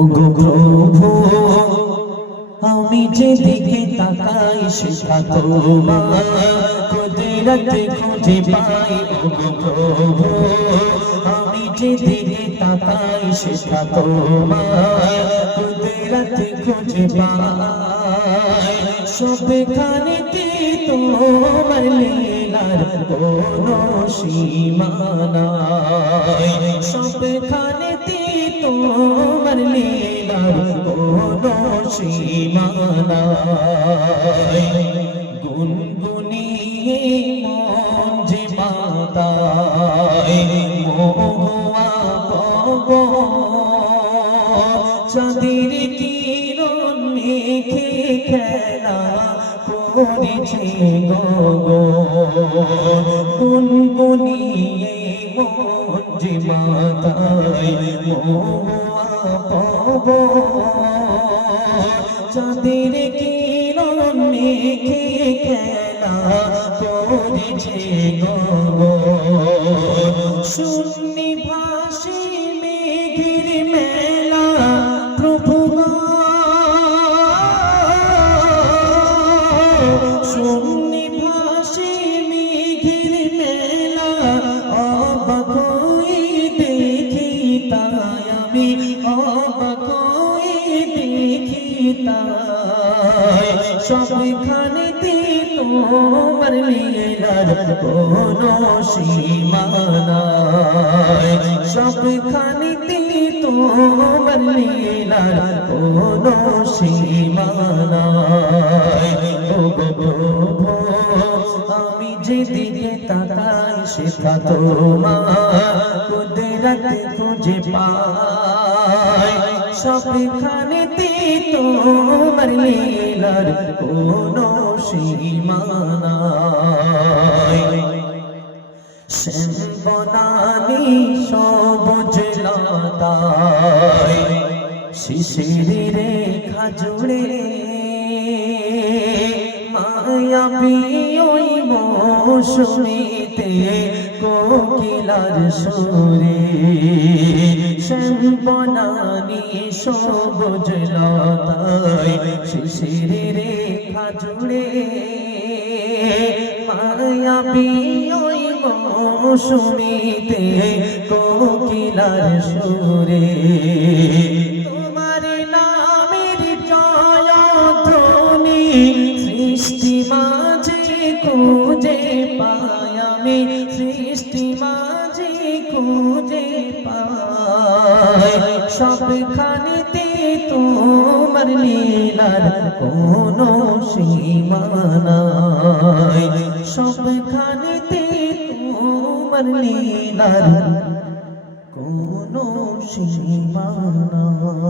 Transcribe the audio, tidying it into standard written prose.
ওগো প্রভু আমি যেদিকে তাকাই সেটা তোমার কুদরত খুঁজে পাই। ওগো প্রভু আমি যেদিকে তাকাই সেটা তোমার কুদরত খুঁজে পাই। সবখানেতে তোমার লীলার কোনো সীমা নাই, সবখানেতে তোমার লীলার কোনো সীমা নাই। গুনগুনিয়ে মন যে মাতায় মহুয়া পব চাঁদের কিরণ মেঘে খেলা করেছে গো। গুনগুনিয়ে মন যে মাতায় মহুয়া পব চাঁদের কিরণ মেঘে খেলা করেছে গো। শূন্য ভাসে মেঘের মেলা প্রভু, শূন্য ভাসে মেঘের মেলা অবাক হয়ে দেখি তাই আমি, অবাক হয়ে দেখি তাই। সবখানেতে তোমার লীলার কোনো সীমা নাই, সবখানেতে তোমার লীলার কোনো সীমা নাই। ওগো প্রভু আমি যেদিকে তাকাই সেটা তোমার কুদরত খুঁজে পাই। সবখানেতে তোমার লীলার কোনো সীমা নাই। শ্যাম বনানী সবুজ লতায় শিশির রেখা জুড়ে মায়াবী ওই মৌসুমীতে কোকিলার সুরে। শ্যাম বনানী সবুজ লতায় শিশির রেখা জুড়ে মায়াবী ওই মৌসুমীতে কোকিলার সুরে। তোমার নামের জয়ধ্বনি সৃষ্টি মাঝে খুঁজে পাই আমি, সৃষ্টি মাঝে খুঁজে পাই। সবখানেতে তোমার লীলার কোনো সীমা নাই, সবখানেতে তোমার লীলার কোনো সীমা নাই।